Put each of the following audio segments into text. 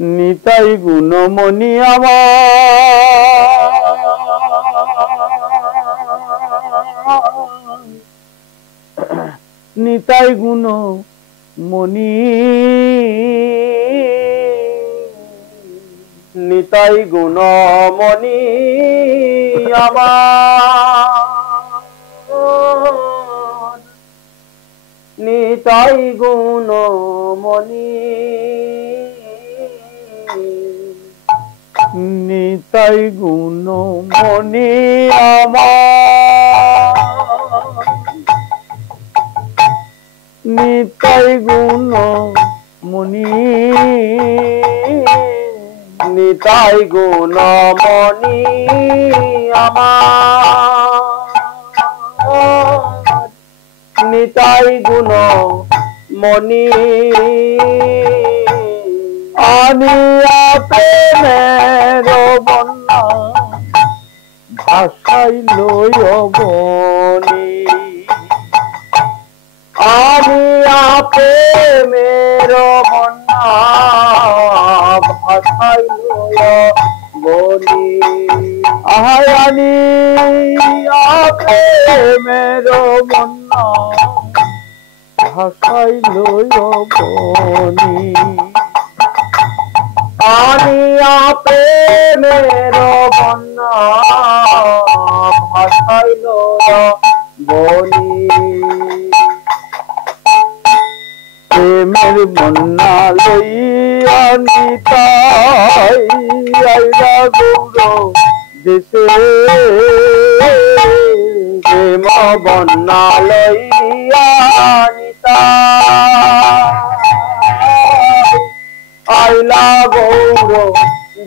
নিতাই গুণমণি আমার নিতাই গুণমণি নিতাই গুণমণি আমার নিতাই গুণমণি নিতাই গুণমণি আমার নিতাই গুণমণি নিতাই গুণমণি আমার নিতাই গুণমণি আনিয়া প্রেমের বন্যা ভাসাইল বনি আনিয়া প্রেমের বন্যা ভাসাইল বনি আহাই আনিয়া প্রেমের বন্যা ভাসাইল বনি আনিয়া প্রেমের বন্যা ভাসাইল বনি প্রেমের বন্যা লইয়া নিতাই আইলা গৌর দেশে প্রেম বন্যা লইয়া নিতাই আইলা গৌর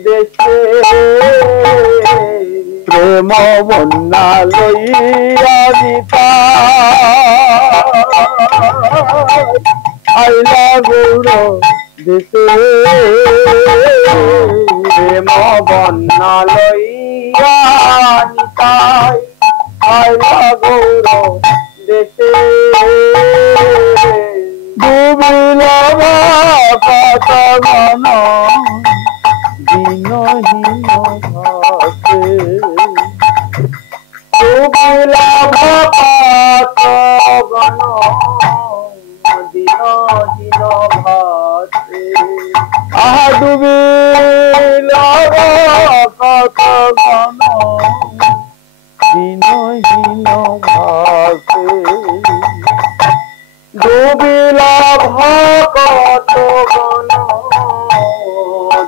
দেশে প্রেম বন্যা লইয়া নিতাই আইলা গৌর দেশে প্রেম বন্যা লইয়া নিতাই আইলা গৌর দেশে ডুবিল কত গণ দিনহীন ভাসে ডুবিল কত গণ দিনহীন ভাসে আহা ডুবিল কত গণ দিনহীন ভাসে ডুবিলা ভকত গণ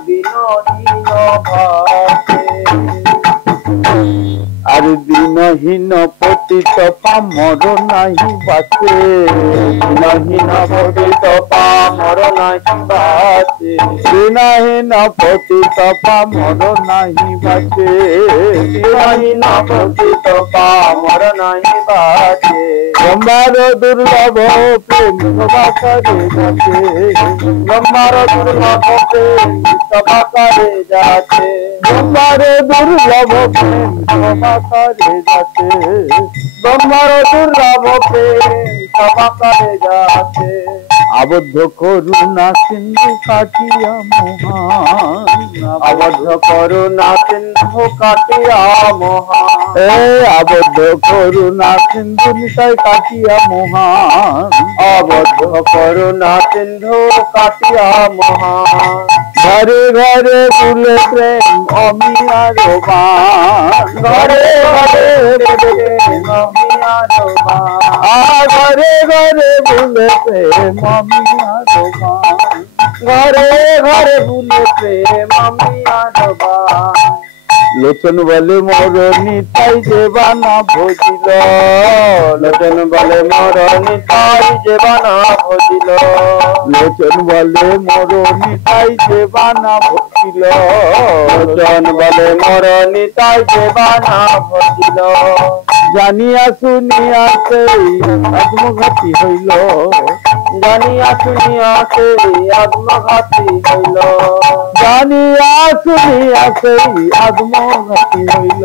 দিনহীন ভাসে আর দিনহীন পতিত পামর নাহি বাসে দিনহীন পতিত পামর নাহি বাসে দিনহীন পতিত পামর নাহি বাসে দিনহীন পতিত পামর নাহি বাসে ব্রহ্মার দুর্লভ প্রেম সবাকারে যাচ্ছে ব্রহ্মার দুর্লভ প্রেম সবাকারে যাচ্ছে ব্রহ্মার দুর্লভ প্রেম সবাকারে যাচ্ছে ব্রহ্মার দুর্লভ প্রেম সবাকারে যাচ্ছে আবদ্ধ করুণা সিন্ধু কাটিয়া মহান আবদ্ধ করুণা সিন্ধু কাটিয়া মহান আবদ্ধ করুণা সিন্ধু নিতাই কাটিয়া মহান আবদ্ধ করুণা সিন্ধু কাটিয়া মহান ঘরে ঘরে বুলে প্রেম অমিয়ার বান ঘরে ঘরে প্রেম অমিয়ার বান ঘরে ঘরে বুলে প্রেম অমিয়ার বান ঘরে ঘরে বুলে প্রেম অমিয়ার বান লোচন বলে মোর নিতাই দেবানা ভজিল লোচন বলে মোর নিতাই দেবানা ভজিল লোচন বলে মোর নিতাই দেবানা ভজিল লোচন বলে মোর নিতাই দেবানা ভজিল জানিয়া শুনিয়া সেই আত্মঘাতী হইল জানিয়া শুনিয়া সেই আত্মঘাতী হইল জানিয়া শুনিয়া সেই আত্মঘাতী হইল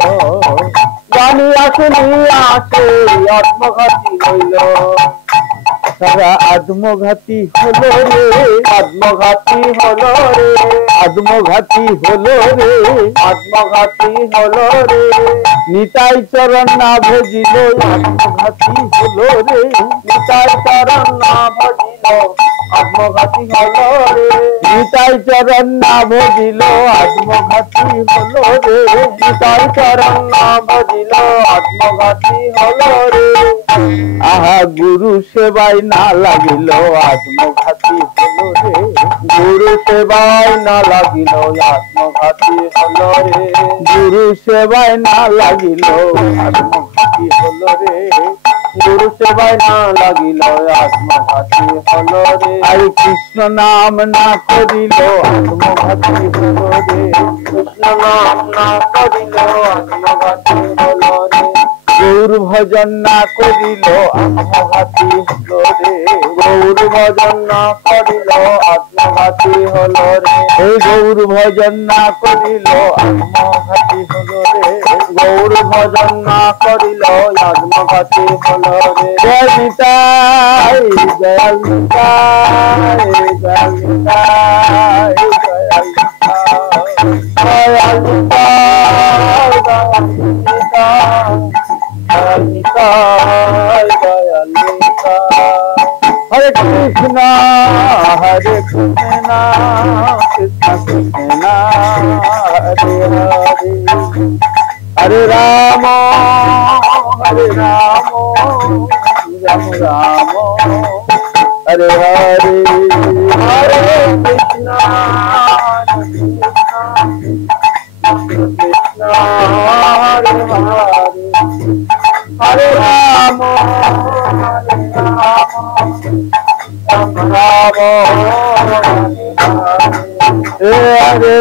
জানিয়া শুনিয়া সেই আত্মঘাতী হইল তারা আত্মঘাতী হলো রে, আত্মঘাতী হলো রে, আত্মঘাতী হলো রে, আত্মঘাতী হলো রে, নিতাই চরণ না ভজিল আত্মঘাতী হলো রে, নিতাই চরণ না ভজিল আত্মঘাতী হলো রে, নিতাই চরণ না ভজিল আত্মঘাতী হলো রে, নিতাই চরণ না ভজিল আত্মঘাতী হলো রে। আহা গুরু সেবায় না লাগিল আত্মঘাতী হলো রে, গুরু সেবায় না লাগিল আত্মঘাতী হলো রে, গুরু সেবায় না লাগিল আত্মঘাতী হলো রে, গুরু সেবায় না লাগিল আত্মঘাতী হলো রে। হরে কৃষ্ণ নাম না করিল আত্মঘাতী হলো রে, কৃষ্ণ নাম না করিল আত্মঘাতী হলো রে, গৌর ভজন না করিল আত্মঘাতী হলো রে, গৌর ভজন না করিল আত্মঘাতী হলো রে, এই গৌর ভজন না করিল আত্মঘাতী হলো রে, গৌর ভজন না করিল আত্মঘাতী হলো রে। জয় নিতাই জয় নিতাই জয় নিতাই জয় নিতাই হরে কৃষ্ণ হরে কৃষ্ণ কৃষ্ণ কৃষ্ণ হরে হরে, হরে রাম হরে রাম রাম রাম হরে হরে, হরে কৃষ্ণ কৃষ্ণ হরে হরে, হরে রাম রাম রাম হরে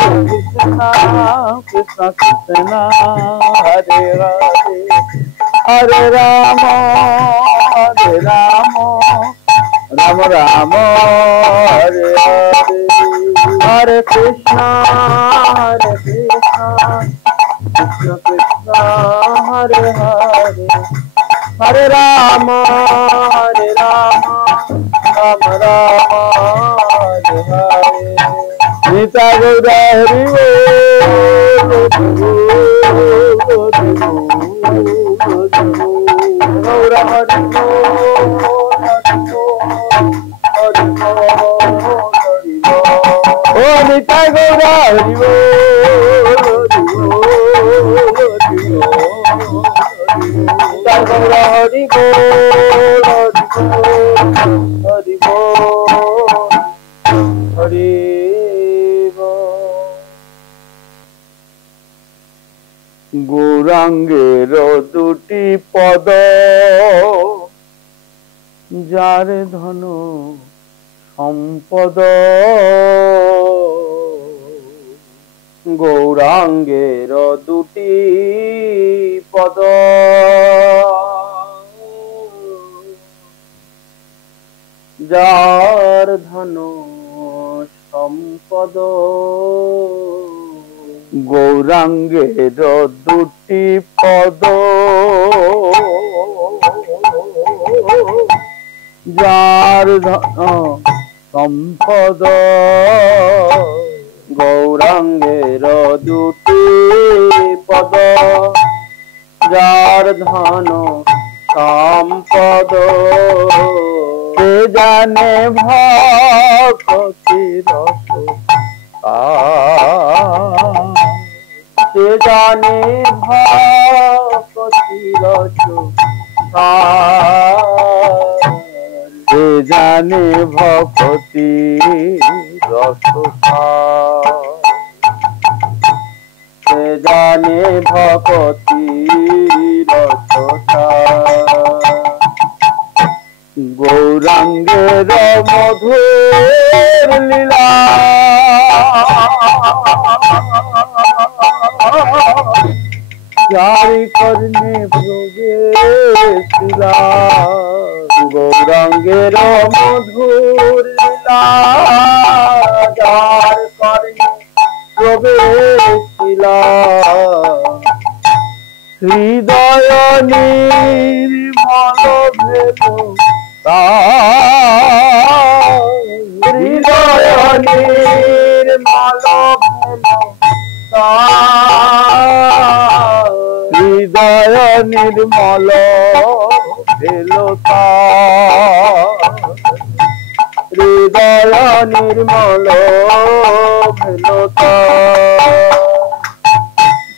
কৃষ্ণ কৃষ্ণ কৃষ্ণ কৃষ্ণ হরে হরে, হরে রাম রাম রাম হরে হরে, হরে কৃষ্ণ কৃষ্ণ কৃষ্ণ হরে হরে, হরে রাম রাম রাম হরে হরে। নিতা গৌরা হরি গৌরা হরি ও নিতা গৌরা হরি গৌরা হরি হরি হরি। গৌরাঙ্গের দুটি পদ যার ধন সম্পদ, গৌরাঙ্গের দুটি পদ যার ধন সম্পদ, গৌরাঙ্গের দুটি পদ যার ধন সম্পদ, গৌরাঙ্গের দুটি পদ যার ধন সম্পদ, সে জানে ভক্তি রস সে জানে ভক্তি রস সে জানে ভক্তি রস সে জানে ভক্তি রস। গৌরাঙ্গের মধুর লীলা জারি করনে প্রবেশিলা, গৌরাঙ্গের মধুর লীলা যার করনে প্রবেশিলা, হৃদয় নির্মল নির্মল ভেলো হৃদয় নির্মল ভেলো হৃদয় নির্মল ভেলো হৃদয় নির্মল ভেলো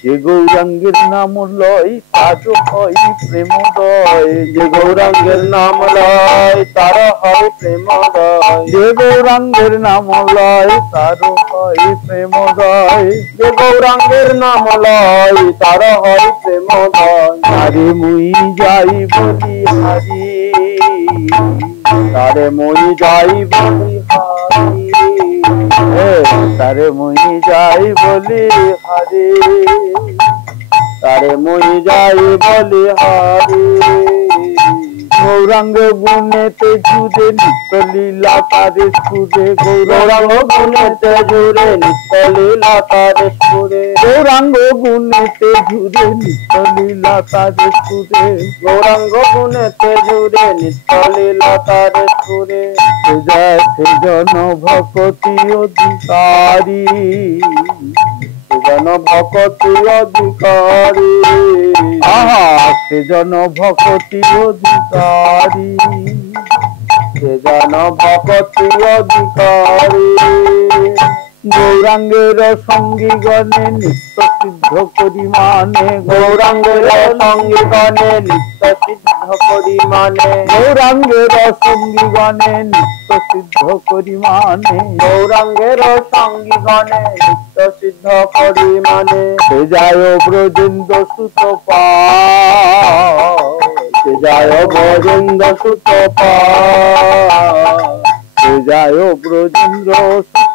যে গৌরাঙ্গের নাম লয় তার হয় প্রেমোদয় যে গৌরাঙ্গের নাম লয় তার হয় প্রেমোদয় যে গৌরাঙ্গের নাম লয় তার হয় প্রেমোদয় যে গৌরাঙ্গের নাম লয় তার হয় প্রেমোদয় আরে মুই যাই বলি হারি তারে মুই যাই বলি হারি তারে মুই যাই বলি হারি তারে মুই যাই বলি হারি গৌরাঙ্গ গুণেতে জুড়ে নিত্য লীলা তারে সুরে গৌরাঙ্গ গুণেতে জুড়ে নিত্য লীলা তারে সুরে গৌরাঙ্গ গুণেতে জুড়ে নিত্য লীলা তারে সুরে গৌরাঙ্গ গুণেতে জুড়ে নিত্য লীলা তারে সুরে সেজন ভকতি অধিকারী সেজন ভকতি অধিকারী আহা সেজন ভকতি অধিকারী সেজন ভকতি অধিকারী গৌরাঙ্গের সঙ্গী গণে নিত্য সিদ্ধ পরিমাণে গৌরাঙ্গের সঙ্গী গণে নিত্য সিদ্ধ পরিমাণে গৌরাঙ্গের সঙ্গী গণে নিত্য সিদ্ধ পরিমাণে গৌরাঙ্গের সঙ্গী গণে নিত্য সিদ্ধ পরিমাণে সে যায় ব্রজেন্দ্র সুত সে যায় ব্রজেন্দ্র সুত যায় ব্রজেন্দ্র সুত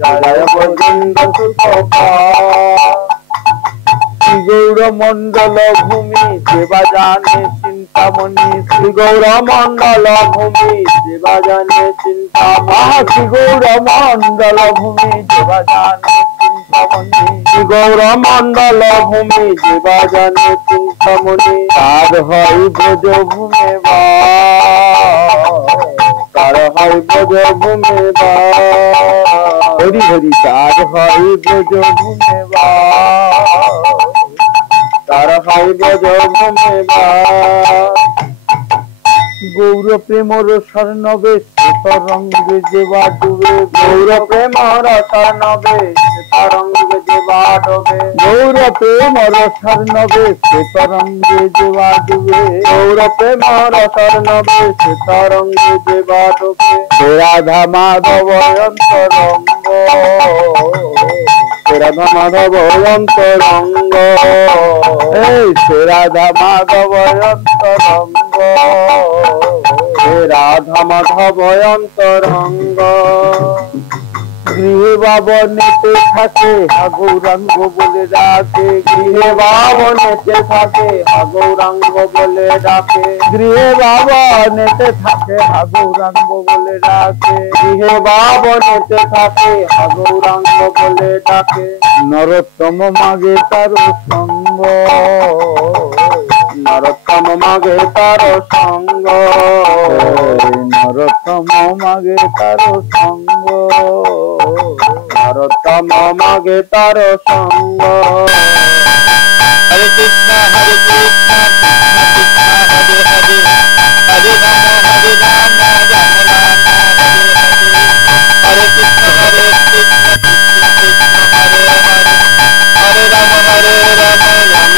যায় ব্রজেন্দ্র সুত শ্রী গৌর মন্ডল ভূমি সেবা জানে চিন্তামণি শ্রী গৌর মন্ডল ভূমি সেবা জানে চিন্তামণি শ্রী গৌর মন্ডল ভূমি সেবা জানে চিন্তামণি শ্রী গৌর মন্ডল ভূমি সেবা জানে চিন্তামণি তার হয় ব্রজ ভূমে বা তার হয় ব্রজ ভূমে বা হরি হরি তার হয় ব্রজ ভূমে বা তার হয় ব্রজ ভূমে বা গৌর প্রেমর স্বর্ণবে তরঙ্গে যেবা ডুবে গৌর প্রেমর স্বর্ণবে তরঙ্গে যেবা ডুবে গৌর প্রেমর স্বর্ণবে তরঙ্গে যেবা ডুবে গৌর প্রেমর স্বর্ণবে তরঙ্গে যেবা ডুবে রাধা মাধব অন্তরঙ্গ রাধা মাধব অন্তরঙ্গ রাধা মাধব অন্তরঙ্গ রাধা মাধব অন্তরঙ্গ গৃহে বাবনেতে থাকে গৌরাঙ্গ বলে ডাকে গৃহে বাবনেতে থাকে গৌরাঙ্গ বলে ডাকে গৃহে বাবনেতে থাকে গৌরাঙ্গ বলে ডাকে গৃহে বাবনেতে থাকে গৌরাঙ্গ বলে ডাকে নরোত্তম মাগে তার সঙ্গ নরোত্তম মাগে তার সঙ্গ নরোত্তম মাগে তার সঙ্গ নরোত্তম মাগে তার সঙ্গ হরে কৃষ্ণ কৃষ্ণ কৃষ্ণ হরে হরে হরে রাম রাম রাম রাম হরে কৃষ্ণ কৃষ্ণ কৃষ্ণ হরে হরে হরে রাম রাম রাম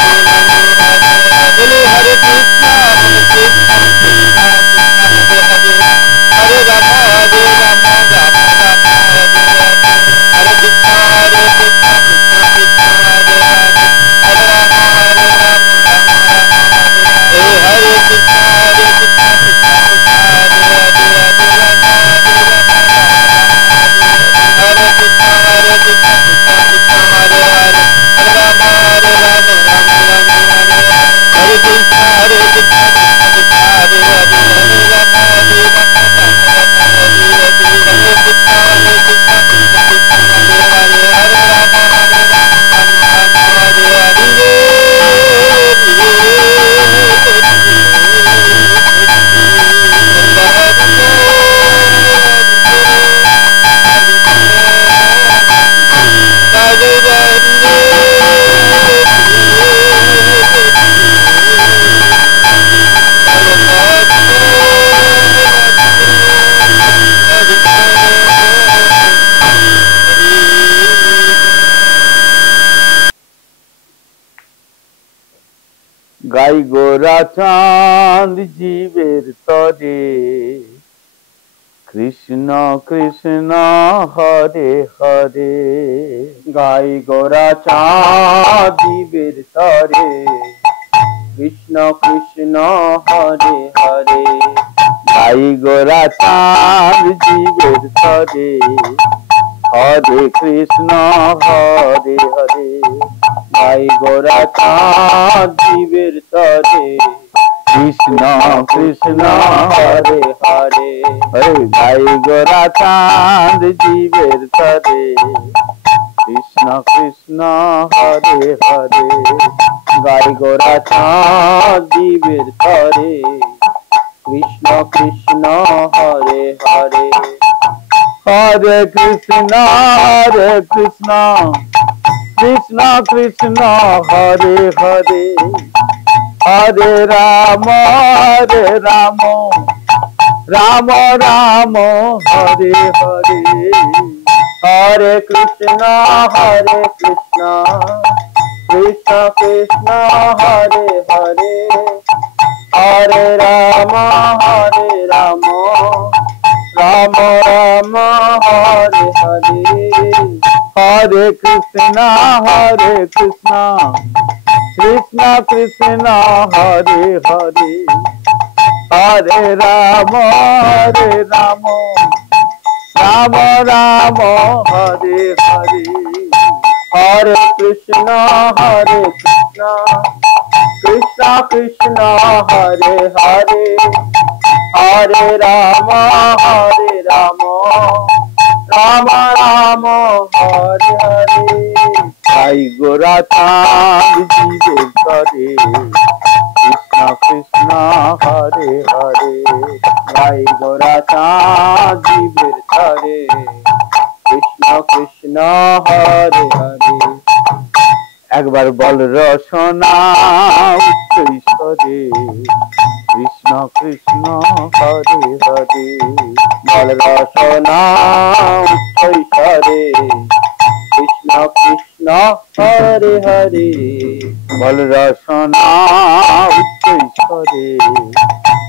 বলে হরে কৃষ্ণ কৃষ্ণ কৃষ্ণ হরে হরে হরে রাম রাম রাম হরে কৃষ্ণ কৃষ্ণ কৃষ্ণ হরে হরে হরে রাম রাম রাম হরে গাই গোরা চাঁদ জীবের তরে কৃষ্ণ কৃষ্ণ হরে হরে গাই গোরা চাঁদ জীবের তরে কৃষ্ণ কৃষ্ণ হরে হরে গাই গোরা চাঁদ জীবের তরে হরে কৃষ্ণ হরে হরে গাই গোরা চাঁদ জীবের তরে কৃষ্ণ কৃষ্ণ হরে হরে হরে গাই গোরা চাঁদ জীবের তরে কৃষ্ণ কৃষ্ণ হরে হরে গাই গোরা চাঁদ জীবের তরে কৃষ্ণ কৃষ্ণ হরে হরে হরে কৃষ্ণ কৃষ্ণ কৃষ্ণ হরে হরে হরে রাম রাম রাম হরে হরে হরে কৃষ্ণ কৃষ্ণ কৃষ্ণ হরে হরে হরে রাম রাম রাম হরে হরে হরে কৃষ্ণ কৃষ্ণ কৃষ্ণ হরে হরে হরে রাম রাম রাম হরে হরে হরে কৃষ্ণ কৃষ্ণ কৃষ্ণ হরে হরে হরে রাম রাম রাম হরে হরে গাই গোরা চাঁদ জীবের তরে কৃষ্ণ কৃষ্ণ হরে হরে গাই গোরা চাঁদ জীবের তরে কৃষ্ণ কৃষ্ণ হরে হরে একবার বল রসনা উচ্চ ঈশ্বরে কৃষ্ণ কৃষ্ণ হরে হরে বল রসনা উচ্চ ঈশ্বরে কৃষ্ণ কৃষ্ণ হরে হরে বল রসনা উচ্চ ঈশ্বরে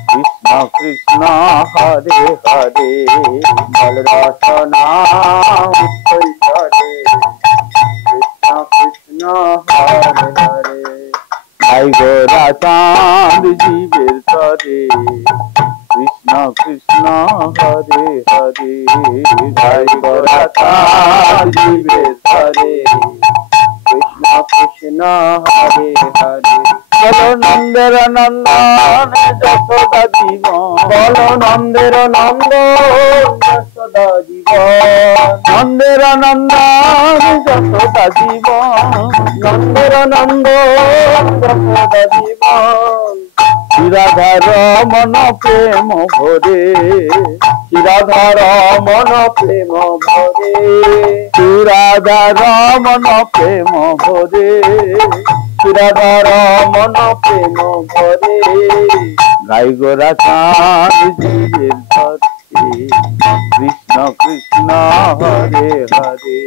কৃষ্ণ কৃষ্ণ হরে হরে বল রসনা উচ্চ ঈশ্বরে কৃষ্ণ কৃষ্ণ হরে হরে গাই গোরা চাঁদ জীবের তরে কৃষ্ণ কৃষ্ণ হরে হরে গাই গোরা চাঁদ জীবের তরে কৃষ্ণ কৃষ্ণ হরে হরে বল নন্দের নন্দন যশোদা জীবন বল নন্দের নন্দন যশোদা জীবন নন্দের নন্দন যশোদা জীবন নন্দের নন্দন যশোদা জীবন রাধার মন প্রেম ভরে রাধার মন প্রেম ভরে রাধার মন প্রেম ভরে রাধার মন প্রেম ভরে গাই গোরা চাঁদ জীবের তরে কৃষ্ণ কৃষ্ণ হরে হরে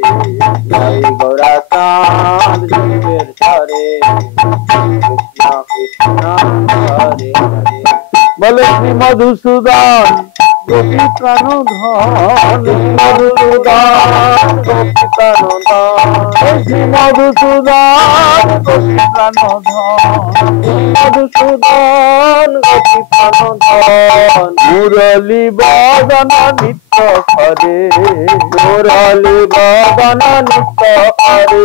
গাই গোরা চাঁদ জীবের তরে কৃষ্ণ কৃষ্ণ হরে হরে বলে শ্রী মধুসূদন গোপী প্রাণ ধন মধুসূদন গোপী প্রাণধন শ্রী মধুসূদন গোপী প্রাণ ধন মধুসূদন গোপী প্রাণধন মুরলী বদন নিত্য করে মুরলী বদন নিত্য করে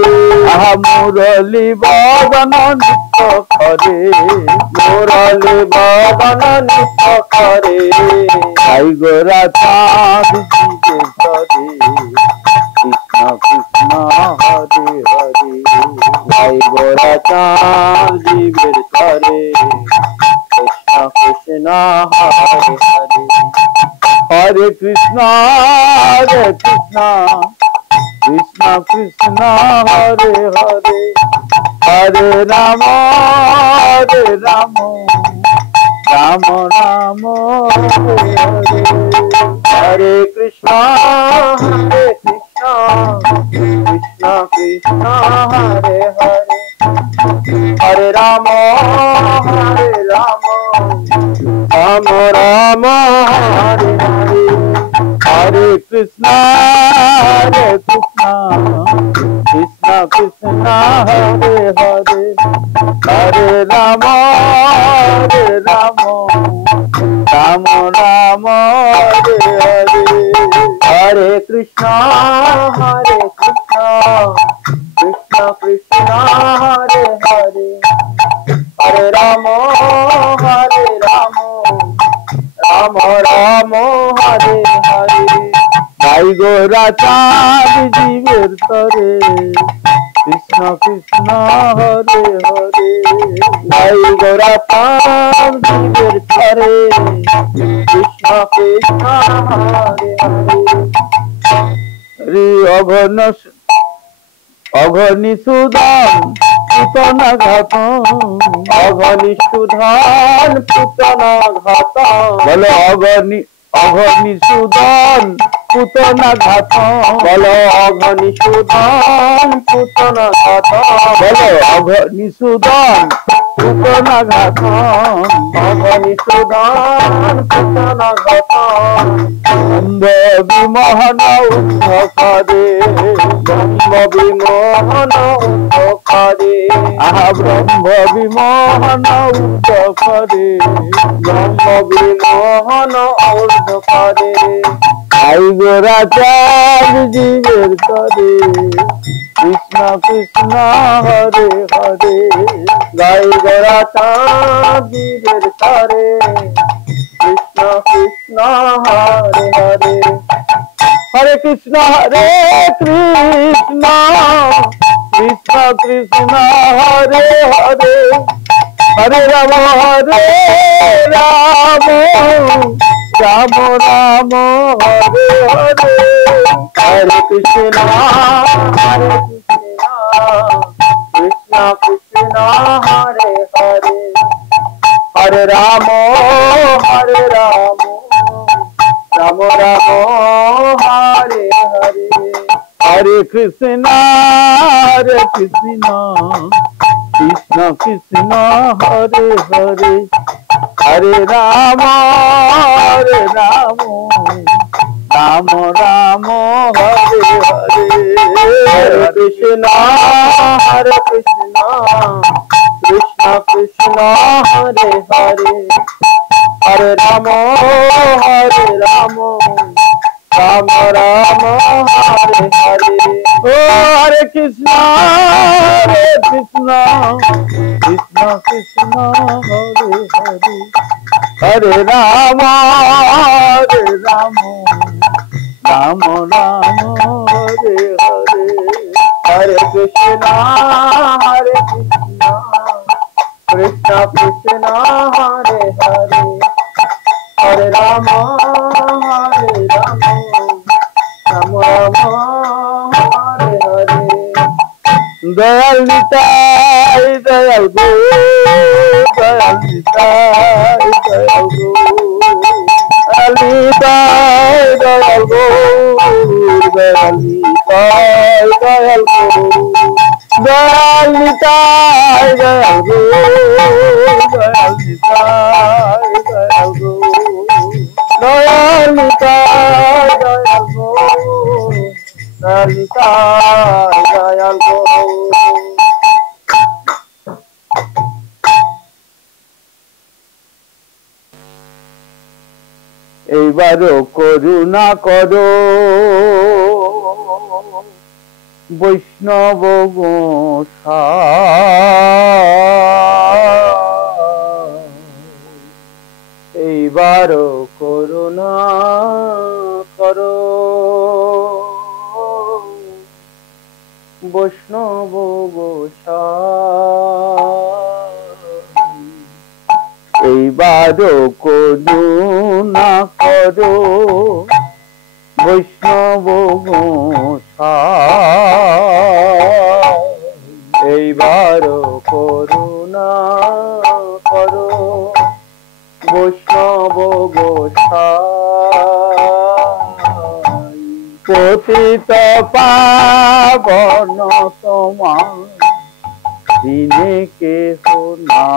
আহা মুরলী বদন নিত্য করে মুরলী বদন নিত্য করে গাই গোরা চাঁদ জীবের তরে কৃষ্ণ কৃষ্ণ হরে হরে গাই গোরা চাঁদ জীবের তরে কৃষ্ণ কৃষ্ণ হরে হরে হরে কৃষ্ণ কৃষ্ণ কৃষ্ণ হরে হরে হরে রাম রাম রাম হরে হরে হরে কৃষ্ণ কৃষ্ণ কৃষ্ণ হরে হরে हरे राम राम राम हरे हरे हरे कृष्णा कृष्णा कृष्णा हरे हरे हरे राम राम राम हरे हरे हरे कृष्णा कृष्णा कृष्णा हरे हरे हरे राम राम राम हरे हरे भाई गोराचार जीवेर तरे कृष्ण कृष्ण हरे हरे भाई गोराचार जीवेर तरे कृष्ण कृष्ण हरे हरे हरे अघनिषुधन पुतना घात अघनिषुधन पुतना घात बोलो अघनिषुधन पुतना घात बोलो अघनिषुधन पुतना घात बोलो अघनिषुधन पुतना घात अघनिषुधन पुतना घात ब्रह्म विमोहन उद्धकारे ब्रह्म विमोहन उद्धकारे आहा ब्रह्म विमोहन उद्धकारे ब्रह्म विमोहन उद्धकारे भाई गोराचार जीवेर तरे कृष्ण कृष्ण हरे हरे गाय गोराचार जीवेर तरे कृष्ण कृष्ण हरे हरे हरे कृष्ण कृष्ण कृष्ण हरे हरे हरे राम राम राम हरे हरे हरे कृष्ण कृष्ण कृष्ण हरे हरे हरे राम राम राम हरे हरे हरे कृष्ण कृष्ण कृष्ण हरे हरे हरे राम राम राम हरे हरे हरे कृष्ण कृष्ण कृष्ण हरे हरे हरे राम राम राम हरे हरे ओ हरे कृष्ण कृष्ण कृष्ण हरे हरे हरे राम राम हरे हरे हरे कृष्ण कृष्ण कृष्ण हरे हरे हरे राम राम राम हरे हरे दयाल निताय दयाल गो दयाल निताय दयाल गो दयाल गो दयाल निताय दयाल गो दयाल निताय दयाल गो दयाल निताय दयाल गो दयाल निताय दयाल गो दयाल निताय दयाल गो এইবারও করুণা করো বৈষ্ণব গোসাই এইবারও করুণা করো বৈষ্ণব গোসাই এইবারও করুণা করো বৈষ্ণব গোসাই এইবারও করুণা করো বৈষ্ণব গোসাই পতিত পাবন তোমার বিনে কেহ নাই।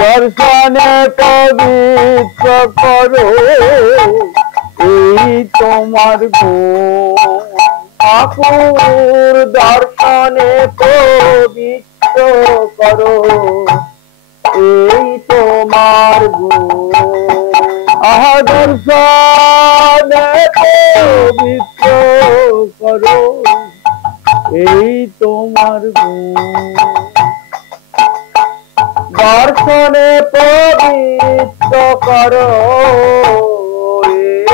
দর্শনে পবিত্র করো এই তোমার গুণ। ঠাকুর দর্শনে পবিত্র করো এই তোমার গুণ। আহা দর্শনে পবিত্র করো এই তোমার গুণ। দর্শনে পবিত্র করো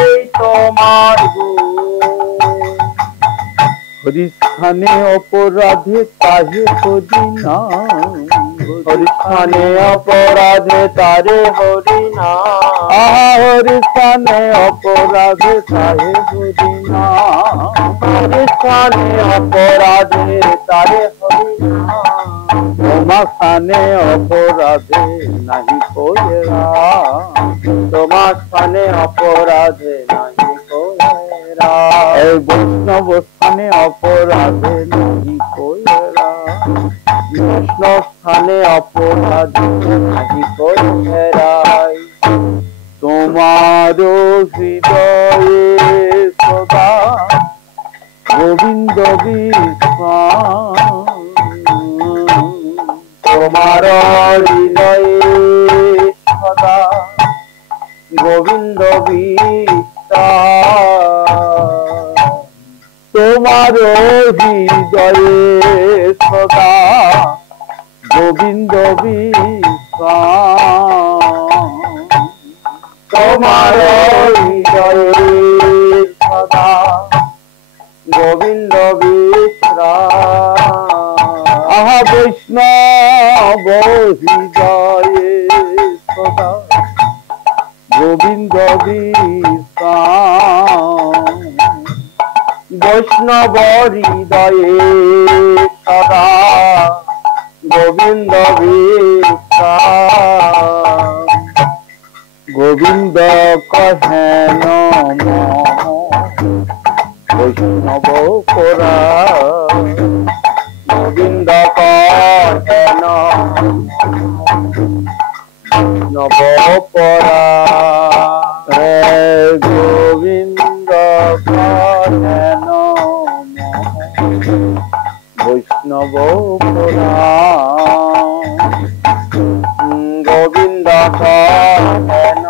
এই তোমার গুণ। হরিস্থানে অপরাধে তাহে হরিনাম, হরিস্থানে অপরাধে তারে হরিনাম। আহা হরিস্থানে অপরাধে তাহে হরিনাম, হরিস্থানে অপরাধে তারে হরিনাম। তোমার স্থানে অপরাধে নাহি কোয়েরা, তোমার স্থানে অপরাধে নাহি কোয়েরা। এই বৈষ্ণব স্থানে অপরাধে নাহি কোয়েরা, বৈষ্ণব স্থানে অপরাধে নাহি কোয়েরাই। তোমার হৃদয়ে সদা গোবিন্দ বিশ্রাম, তোমার হৃদয়ে সদা গোবিন্দ বিশ্রাম। তোমার হৃদয়ে সদা গোবিন্দ বিশ্রাম। তোমার হৃদয়ে সদা গোবিন্দ বিশ্রাম। আহা বৈষ্ণব হৃদয়ে সদা গোবিন্দ বিশ্রাম। বৈষ্ণব হৃদয়ে সদা গোবিন্দ বিশ্রাম গোবিন্দ কহেন বৈষ্ণব পরা গোবিন্দ কহেন নবপরা গোবিন্দ কহেন বৈষ্ণব পরা গোবিন্দ কহেন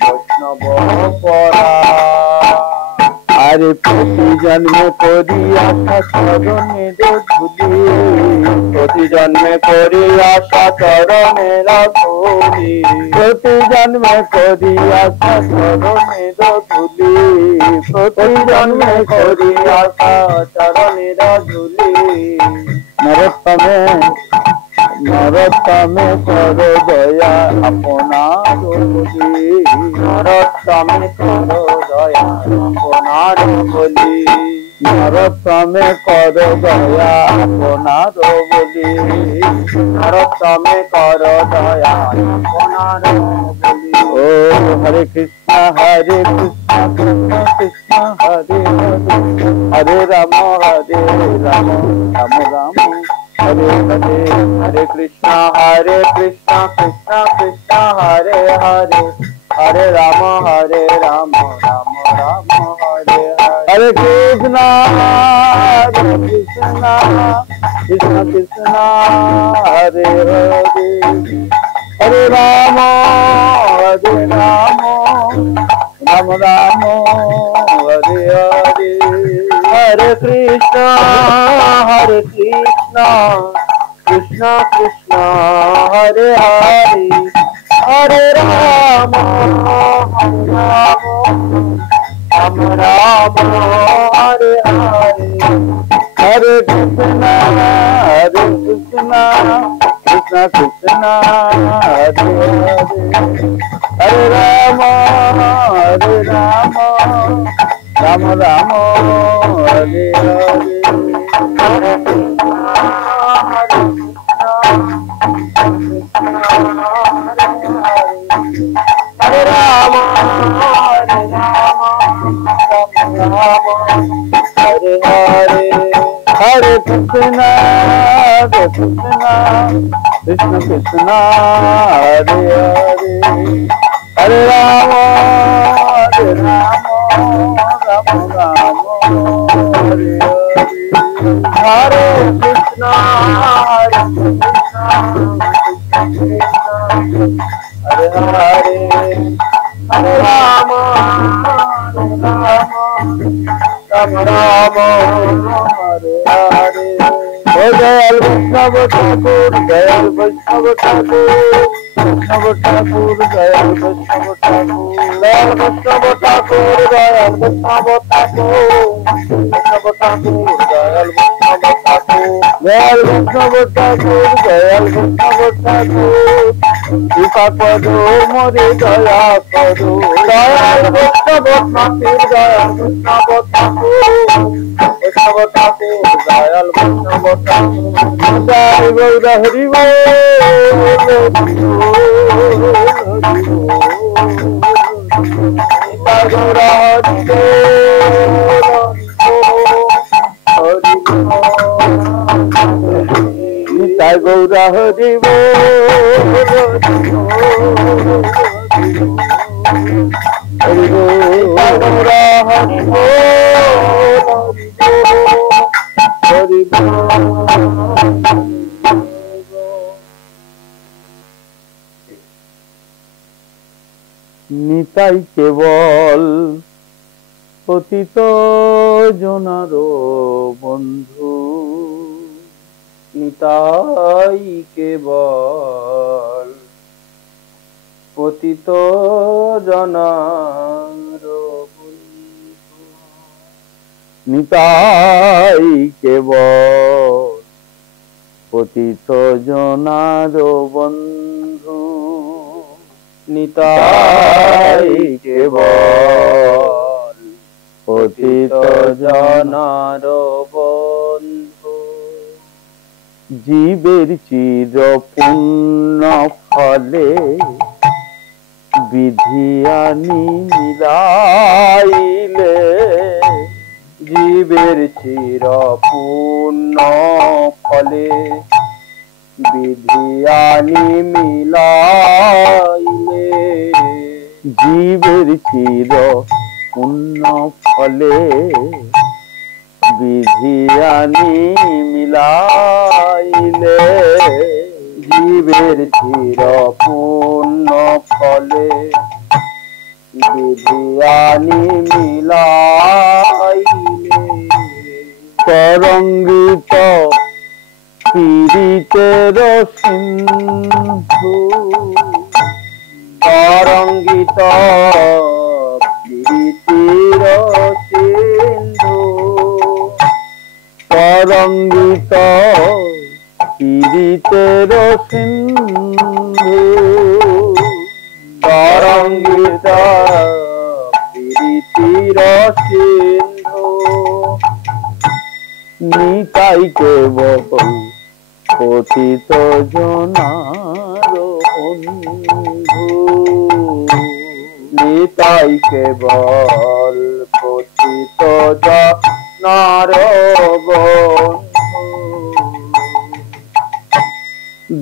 বৈষ্ণব পরা আরে প্রতি জন্মে করি আশা চরণের ধুলি প্রতি জন্মে করি আশা চরণের ধুলি প্রতি জন্মে করি আশা চরণের ধুলি প্রতি জন্মে করি আশা চরণের ধুলি নরোত্তমে কর দয়া আপনার বলি নরোত্তমে কর দয়া আপনার বলি নরোত্তমে কর দয়া আপনার বলি নরোত্তমে কর দয়া আপনার বলি ও হরে কৃষ্ণ কৃষ্ণ কৃষ্ণ হরে হরে হরে রাম রাম রাম হরে হরে हरे कृष्णा कृष्ण कृष्ण हरे हरे हरे राम राम राम हरे हरे हरे कृष्ण कृष्ण कृष्ण हरे हरे हरे राम राम राम हरे हरे हरे कृष्णा कृष्ण कृष्ण हरे हरे हरे राम राम राम हरे हरे हरे कृष्ण कृष्ण कृष्ण हरे हरे हरे राम राम राम हरे हरे हरे राम हरे हरे हरे कृष्ण कृष्ण कृष्ण हरे हरे हरे राम राम राम हरे हरे हरे कृष्ण हरे हरे हरे राम राम राम हरे हरे ओ दयाल वैष्णव ठाकुर दयाल वैष्णव ठाकुर वैष्णव ठाकुर दयाल वैष्णव ठाकुर दयाल वैष्णव ठाकुर दयाल वैष्णव ठाकुर वैष्णव ठाकुर दयाल वैष्णव ठाकुर दयाल वैष्णव ठाकुर दयाल वैष्णव ठाकुर कृपा करो मोरे दया करो दयाल वैष्णव ठाकुर दयाल वैष्णव ठाकुर वैष्णव ठाकुर दयाल वैष्णव ठाकुर जय गौर हरि बोल गौर हरि जय गौर हरि हरि गौर हरि নিতাই কেবল পতিত জনার বন্ধু নিতাই কেবল পতিত জনার বন্ধু নিতাই কেবল পতিত জনার বন্ধু নিতাই কেবল পতিত জনার জীবের চির পুণ্য ফলে বিধি আনি মিলাইলে, জীবের চির পুণ্য ফলে বিধি আনি মিলাইলে, জীবের চির পুণ্য ফলে বিধি আনি মিলাইলে, জীবের চির পুণ্য ফলে বিধি আনি মিলাইলে, তরঙ্গিত পীড়িতের সিন্ধু, তরঙ্গিত পীড়িতের সিন্ধু, তরঙ্গিত পীড়িতের সিন্ধু, তরঙ্গিত পীড়িতের সিন্ধু, নিতাই কেবল পতিত জনার বন্ধু, নিতাই কেবল পতিত জনার বন্ধু,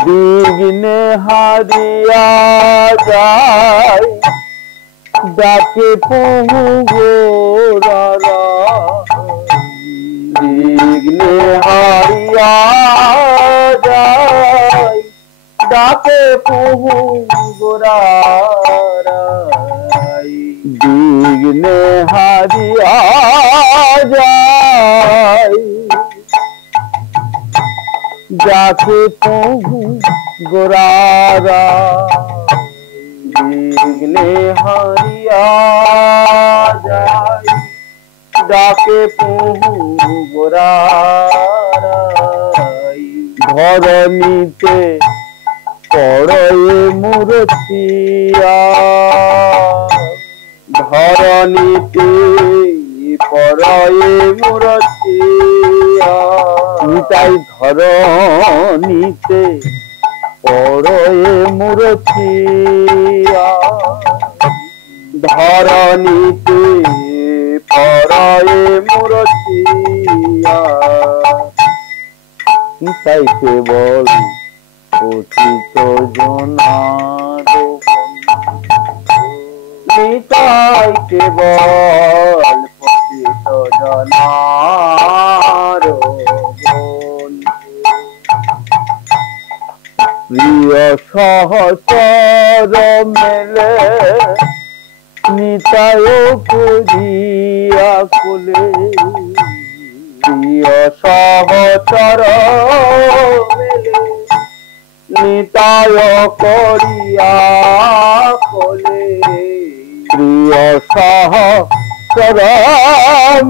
বিঘ্নে হারিয়া যায় ডাকে প্রভু গোরারা, বিঘ্নে হারিয়া যায় ডাকে প্রভু গোরারাই, বিঘ্নে হারিয়া যায় ডাকে প্রভু গোরারা, বিঘ্নে হারিয়া যায় ডাকে প্রভু গোরারাই, ধরণীতে পড়য়ে মূর্তিয়া, ধরণীতে পরয়ে মূর্তিয়া, নিতাই ধরণীতে পড়য়ে মূর্তিয়া, ধরণীতে পরয়ে মূর্তিয়া, নিতাই কেবল পতিত জনার বন্ধু, নিতাই কেবল পতিত জনার বন্ধু, প্রিয় সহচর মেলে নিতায় করিয়া কোলে, প্রিয় সহচর মেলে নিতায় করিয়া কোলে, প্রিয় সহচর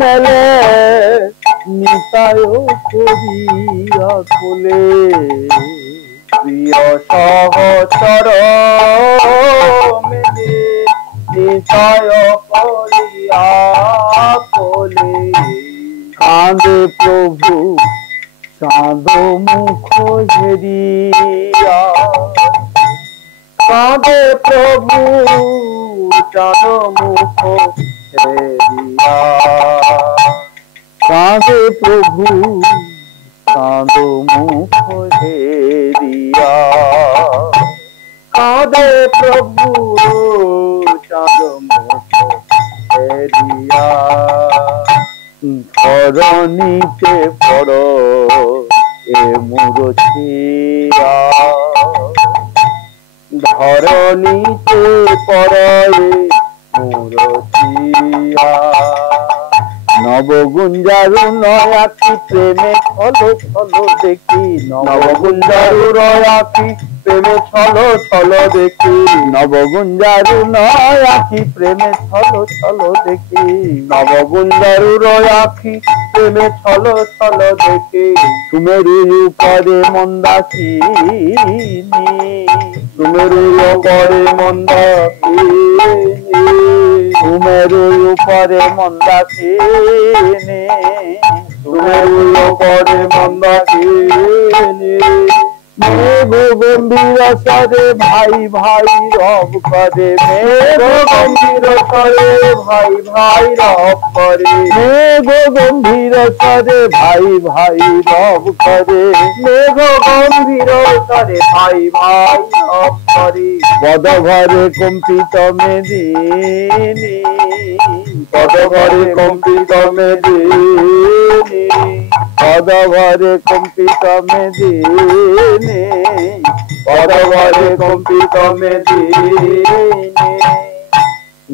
মেলে নিতায় করিয়া কোলে, প্রিয় সহচর মেলে নিতায় করিয়া কোলে, কাঁদে প্রভু চাঁদ মুখ হেরিয়া, কাঁদে প্রভু চাঁদ মুখ হেরিয়া, কাঁদে প্রভু চাঁদ মুখ হেরিয়া, কাঁদে প্রভু চাঁদ মুখ হেরিয়া, ধরণীতে পড় এ মূর্তিয়া, ধরণীতে পরয়ে মূর্তিয়া, নবগুঞ্জারু নয়াকি প্রেমে ছলো ছলো দেখি, নবগুঞ্জারু রয়াকি প্রেমে ছলো ছলো দেখি, নবগুঞ্জারু নয়াকি প্রেমে ছলো ছলো দেখি, নবগুঞ্জারু রয়াকি প্রেমে ছলো ছলো দেখি, সুমেরু উপরে মন্দাকিনী, সুমেরু উপরে মন্দাকিনী, সুমেরু উপরে মন্দাকিনী সুমেরুর উপরে মন্দাকিনী মেঘ গম্ভীর স্বরে ভাই ভাই রব করে মেঘ গম্ভীর স্বরে ভাই ভাই রব করে মেঘ গম্ভীর স্বরে ভাই ভাই রব করে মেঘ গম্ভীর স্বরে ভাই ভাই রব করে পদভরে কম্পিত মেদিনী পদভরে কম্পিত মেদিনী পদভরে কম্পিত মেদিনী পদভরে কম্পিত মেদিনী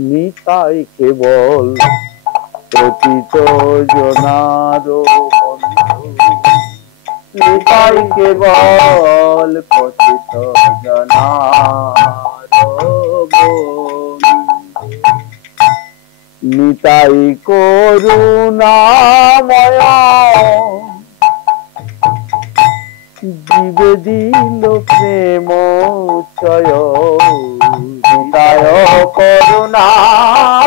নিতাই কেবল পতিত জনার বন্ধু নিতাই কেবল পতিত জনার বন্ধু নিতাই করুণাময় জীবে দিল প্রেম চয় নিতাই করুণাময়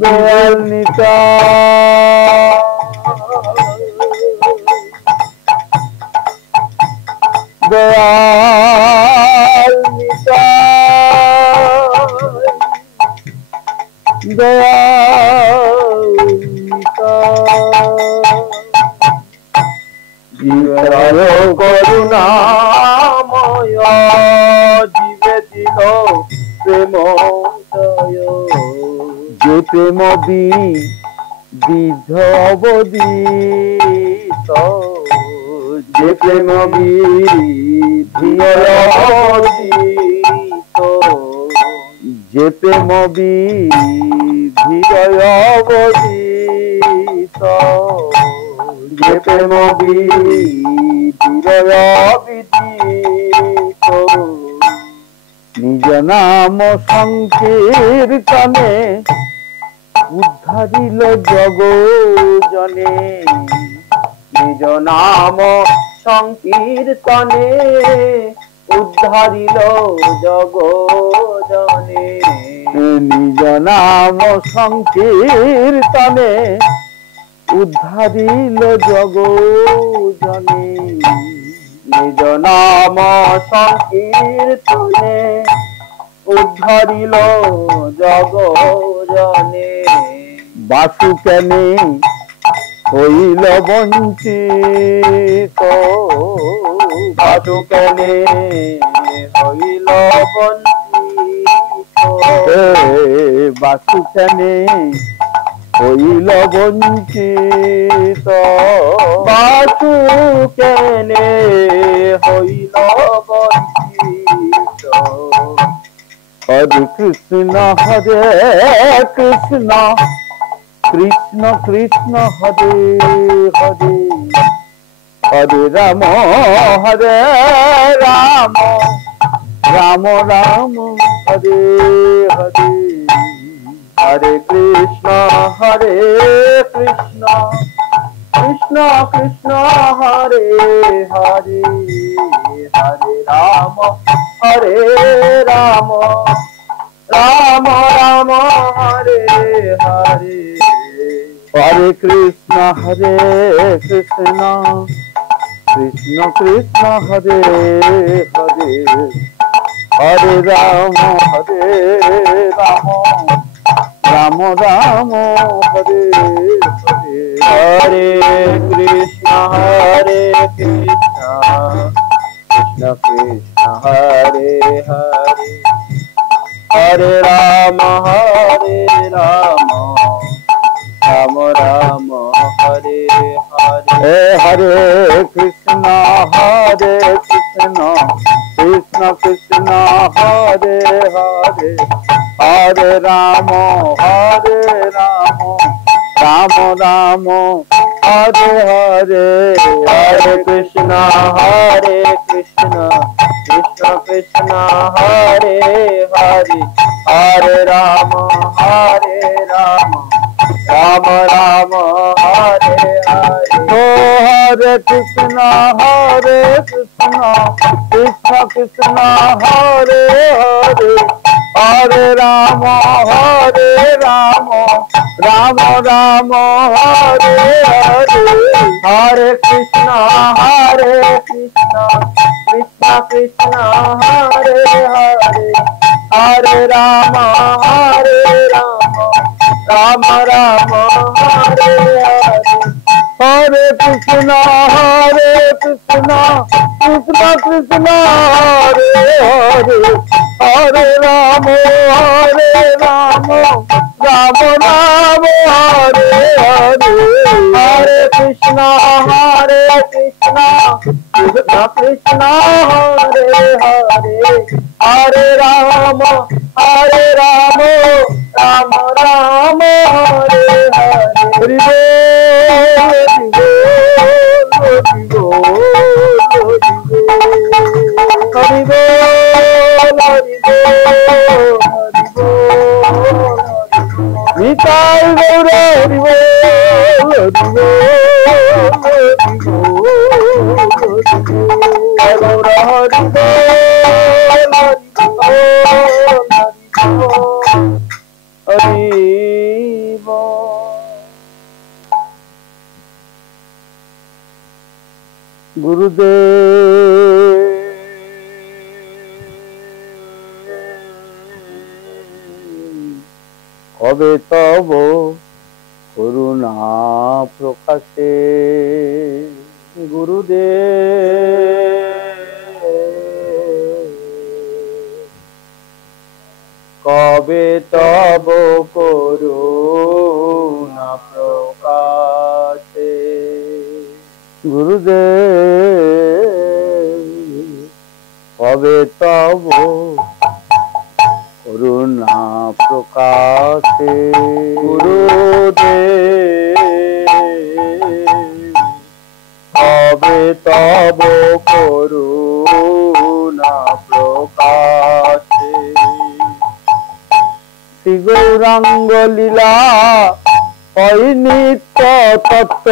দয়াল নিতাই দয়াল নিতাই দয়াল জীবের করুণাময় জীবে দিল প্রেম জয় যে প্রেম বিদ্ধ অবদিত যে প্রেম বিধিত যে প্রেম বিধির অবদিত যে প্রেম বিধির বিদিত নিজ নাম সংকীর্তনে উদ্ধারিল জগজনে নিজ নাম সংকীর্তনে উদ্ধারিল জগজনে নিজ নাম সংকীর্তনে উদ্ধারিল জগজনে নিজ নাম সংকীর্তনে উদ্ধারিল জগজনে বাসুকেনে হইল বঞ্চিত বাসুকেনে হইল বঞ্চিত বাসুকেনে হইল বঞ্চিত বাসুকেনে হইল বঞ্চিত হরে কৃষ্ণ হরে কৃষ্ণ কৃষ্ণ কৃষ্ণ হরে হরে হরে রাম রাম রাম রাম হরে হরে হরে কৃষ্ণ কৃষ্ণ কৃষ্ণ হরে হরে হরে রাম রাম রাম রাম হরে হরে হরে কৃষ্ণ কৃষ্ণ কৃষ্ণ কৃষ্ণ হরে হরে হরে রাম রাম রাম রাম হরে হরে হরে কৃষ্ণ কৃষ্ণ কৃষ্ণ কৃষ্ণ হরে হরে হরে রাম রাম রাম রাম হরে হরে হরে কৃষ্ণ কৃষ্ণ কৃষ্ণ কৃষ্ণ হরে হরে হরে রাম রাম রাম রাম হরে হরে হরে কৃষ্ণ কৃষ্ণ কৃষ্ণ কৃষ্ণ হরে হরে হরে রাম রাম রাম রাম হরে হরে হরে কৃষ্ণ কৃষ্ণ কৃষ্ণ কৃষ্ণ হরে হরে হরে রাম রাম রাম হরে হরে हरे कृष्ण कृष्ण कृष्ण हरे हरे हरे राम राम राम हरे हरे हरे कृष्ण कृष्ण कृष्ण हरे हरे हरे राम राम राम हरे हरे हरे कृष्ण कृष्ण कृष्ण हरे हरे हरे राम राम राम हरे हरे निताई गौर हरि बोल गुरुदेव कबे तब करुणा प्रकाशे गुरुदेव कबे तब करुणा प्रकाशे गुरुदेव कबे तब करुणा प्रकाशे गुरुदेव कबे तब करुणा प्रकाशे श्री गौरांग लीला हई नित्य तत्व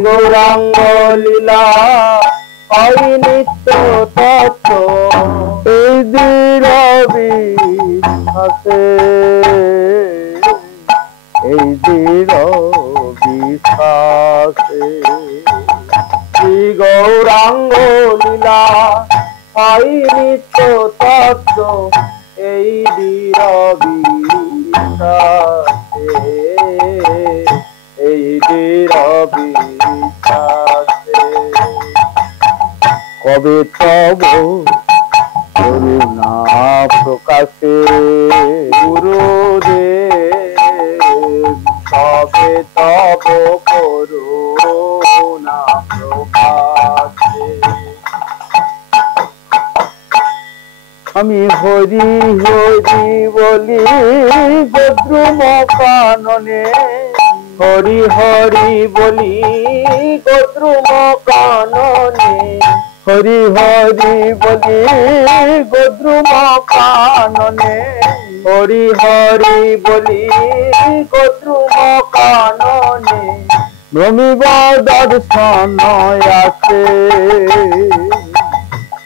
गौरांग लीला हई नित्य तत्व हासे विश्वासे श्री गौरांग लीला हई नित्य तत्व कबे तब करुणा प्रकाशे गुरुदेव कबे तब करुणा प्रकाशे আমি হরি হরি বলি গদ্রুম কাননে হরি হরি বলি গদ্রুম কাননে হরি হরি বলি গদ্রুম কাননে হরি হরি বলি গদ্রুম কাননে ভ্রমিব দর্শন আছে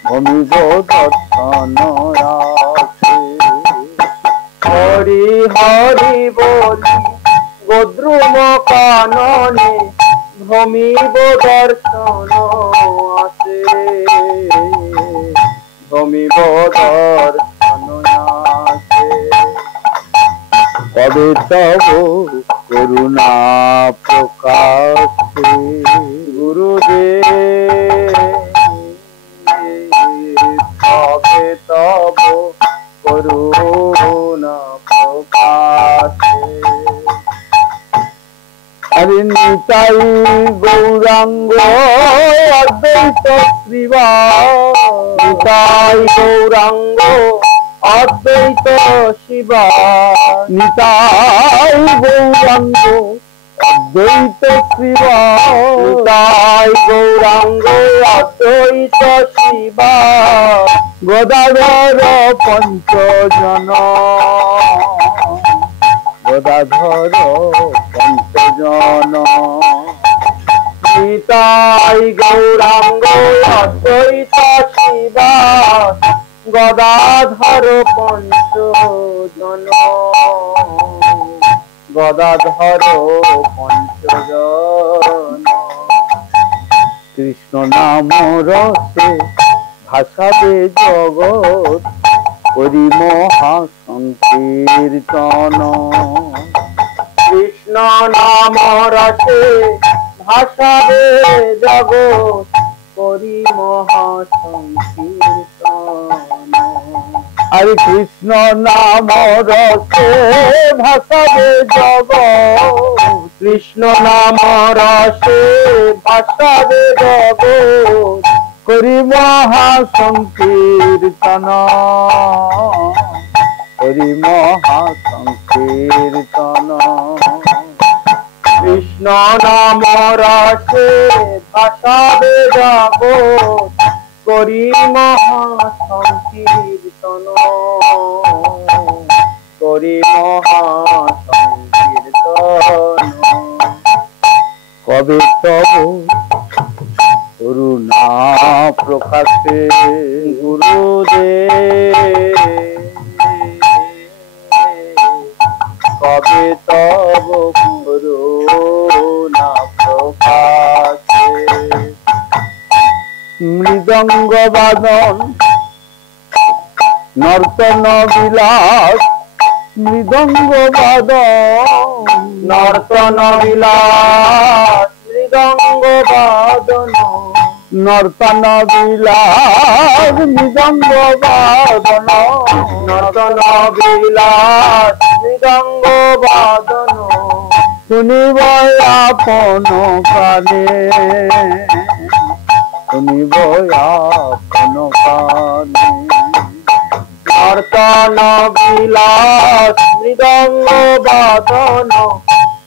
ভ্রমিব দর্শন আছে হরি হরি বলি গদ্রুম কাননে ভ্রমিব দর্শন আছে ভ্রমিব দর্শন আছে কবে তব করুণা প্রকাশে গুরুদেব কবে তব করুণা প্রকাশে হরে নিতাই গৌরাঙ্গ অদ্বৈত শ্রীবাস নিতাই গৌরাঙ্গ অদ্বৈত শিবা নিতাই গৌরাঙ্গ অদ্বৈত শ্রীবাস নিতাই গৌরাঙ্গ অদ্বৈত শিবা গদাধর পঞ্চজন গদাধর পঞ্চজন নিতাই গৌরাঙ্গ শিবা গদাধর পঞ্চজন গদাধর পঞ্চজন কৃষ্ণ নাম রসে ভাসাবে জগৎ করি মহা সংকীর্তন কৃষ্ণ নাম রসে ভাসাবে জগৎ করি মহা সংকীর্তন হরে কৃষ্ণ নাম রসে ভাসাবে জগৎ কৃষ্ণ নাম রসে ভাসাবে জগৎ করি মহা সংকীর্তন করি মহা সংকীর্তন কৃষ্ণ নাম রসে ভাসাবে জগৎ করি মহা সংকীর্তন করি মহা সংকীর্তন কবে তব করুণা প্রকাশে গুরুদেব কবে তব করুণা প্রকাশে মৃদঙ্গ বাদন নর্তন বিলাস মৃদঙ্গ বাদন নর্তন বিলাস মৃদঙ্গ বাদন নর্তন বিলাস মৃদঙ্গ বাদন নর্তন বিলাস মৃদঙ্গ বাদন শুনিব আপন কানে শুনিব আপন কানে নর্তন বিলাস মৃদঙ্গ বাদন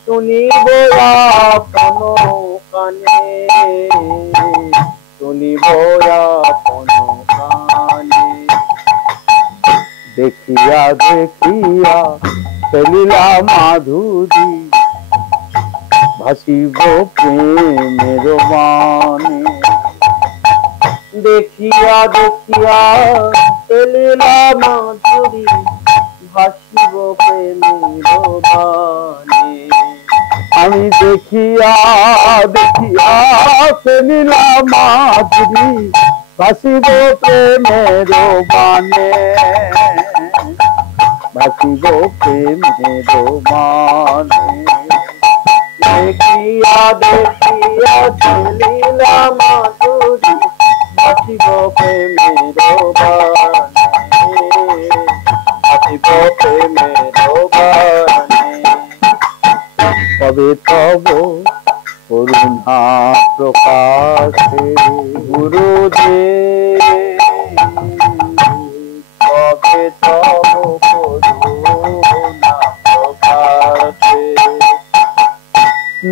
শুনিব আপন কানে শুনিব আপন কানে দেখিয়া দেখিয়া চলিলা মাধুরী ভাসিব প্রেমের মানে দেখিয়া দেখিয়া চলিলা মাধুরী ভাসিব প্রেমের বাণী আমি দেখিয়া দেখিয়া চলিলা মাধুরী ভাসিব প্রেমের বানে ভাসিব প্রেমের মানে দেখিয়া দেখিয়া চলিলা মাধুরী ভাসিব প্রেমের বাণী ভাসিব প্রেমের বাণী কবে তব করুণা প্রকাশে গুরুদেব কবে তব করুণা প্রকাশে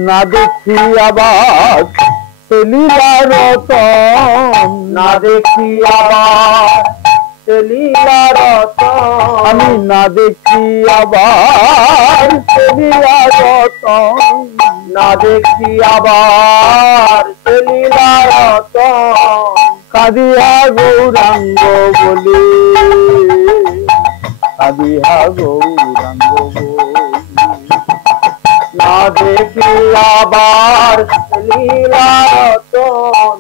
না দেখি আবার চলিলা রতন না দেখি আবার চলিলা রতন আমি না দেখি আবার চলিলা রতন না দেখি আবার চলিলা রতন কাঁদিয়া গৌরাঙ্গ বলি কাঁদিয়া গৌরাঙ্গ বলি না দেখি আবার চলিলা রতন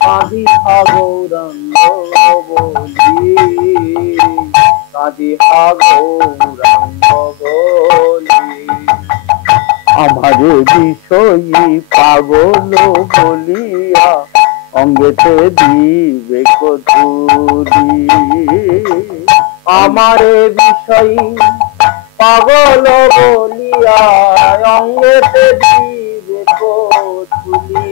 কাঁদিয়া গৌরাঙ্গ বলি কাঁদিয়া গৌরাঙ্গ বলি আমারে বিষয়ী পাগল বলিয়া অঙ্গেতে দিবে কতুরি আমারে বিষয়ী পাগল বলিয়া অঙ্গেতে দিবে কতুলি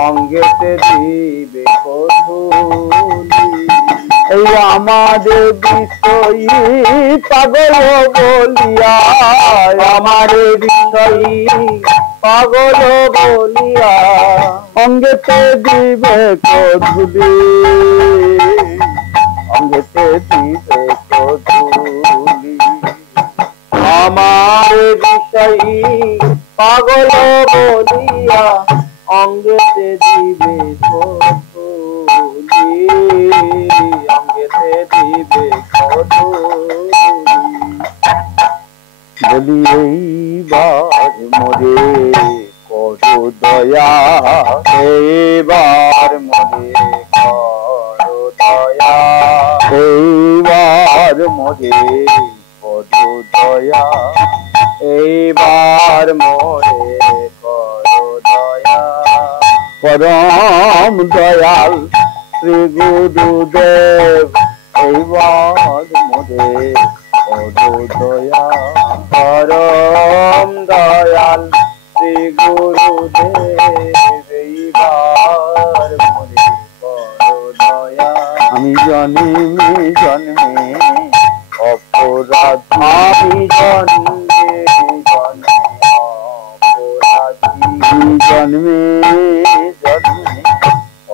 অঙ্গেতে দিবে কতুলি এই আমাদের বিষয়ী পাগল বলিয়া আমারে বিষয়ী পাগল বলিয়া অঙ্গেতে দিবে কতুরি অঙ্গেতে দিবে কতুরি আমার বিষয়ী পাগল বলিয়া অঙ্গেতে দিবে হরি এইবার মোরে করো দয়া, এইবার মোরে করো দয়া, এইবার মোরে করো দয়া, এইবার মোরে করো দয়া। পরম দয়াল শ্রী গুরুদেব এইবার মোরে করো দয়া, পরম দয়াল শ্রী গুরুদেব এইবার মোরে করো দয়া। আমি জন্মে জন্মে অপরাধ, আমি জন্মে জন্মে অপরাধী, জন্মে জন্মে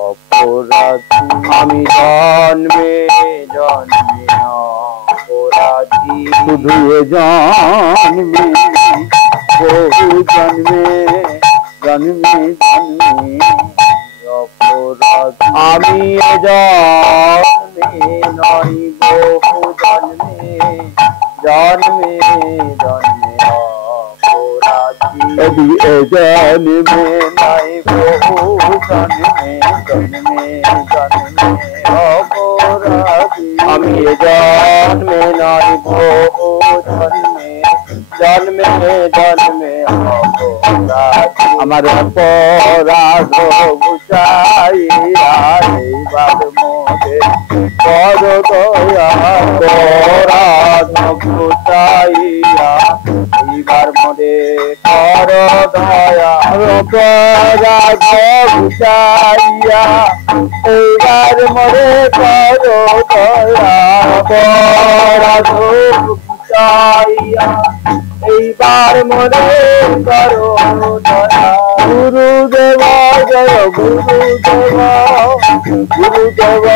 অপরাধী, আমি জন্মে জন্মে অপরাধী। শুধু এ জন্মে বহু জন্মে জন্মে জন্মে অপরাধী, আমি এ জন্মে নই বহু জন্মে জন্মে জন্মে অপরাধী। এ জন্মে নাই বহু জন্মে জন্মে জন্মে অপরাধী, আমি এ জন্মে নই বহু জন্মে জন্মে জন্মে অপরাধী। আমার অপরাধ বুঝাইয়া এইবার মোরে বড় দয়া, অপরাধ বুঝাইয়া এইবার মোরে করো দয়া। অপরাধ বুঝাইয়া এইবার মোরে করো দয়া, অপরাধ বুঝাইয়া এইবার মোরে করো দয়া। গুরুদেব জয় গুরুদেব, গুরুদেব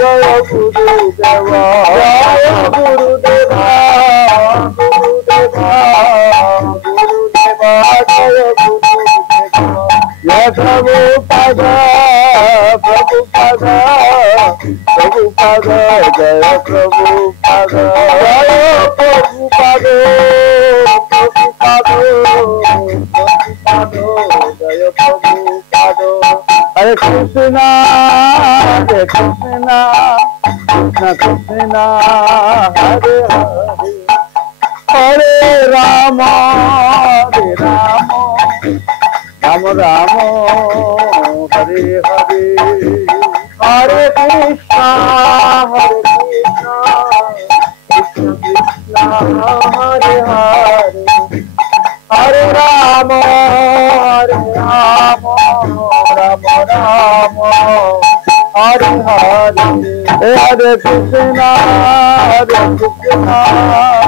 জয় গুরুদেব, জয় গুরুদেব গুরুদেব গুরুদেব জয় গুরুদেব। জয় প্রভুপাদ প্রভুপাদ প্রভুপাদ, জয় প্রভুপাদ, জয় প্রভুপাদ প্রভুপাদ প্রভুপাদ জয় প্রভুপাদ। হরে কৃষ্ণ হরে কৃষ্ণ কৃষ্ণ কৃষ্ণ হরে হরে, হরে রাম হরে রাম রাম রাম হরে হরে, হরে কৃষ্ণ কৃষ্ণ কৃষ্ণ হরে হরে, হরে রাম রাম রাম হরে হরে। হরে কৃষ্ণ হরে কৃষ্ণ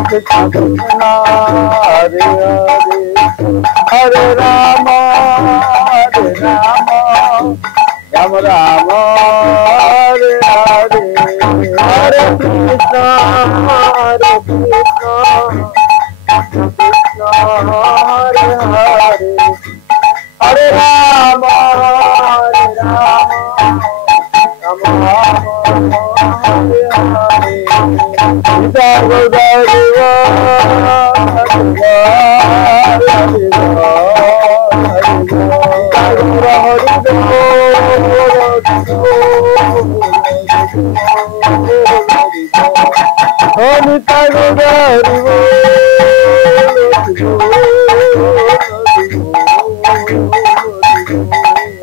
কৃষ্ণ কৃষ্ণ হরে হরে, হরে রাম রাম রাম হরে হরে, হরে কৃষ্ণ কৃষ্ণ কৃষ্ণ হরে হরে, হরে রাম রাম রাম হরে হরে।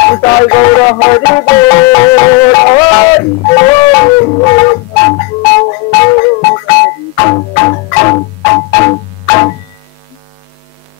সীতা গৌরব গৌর হরি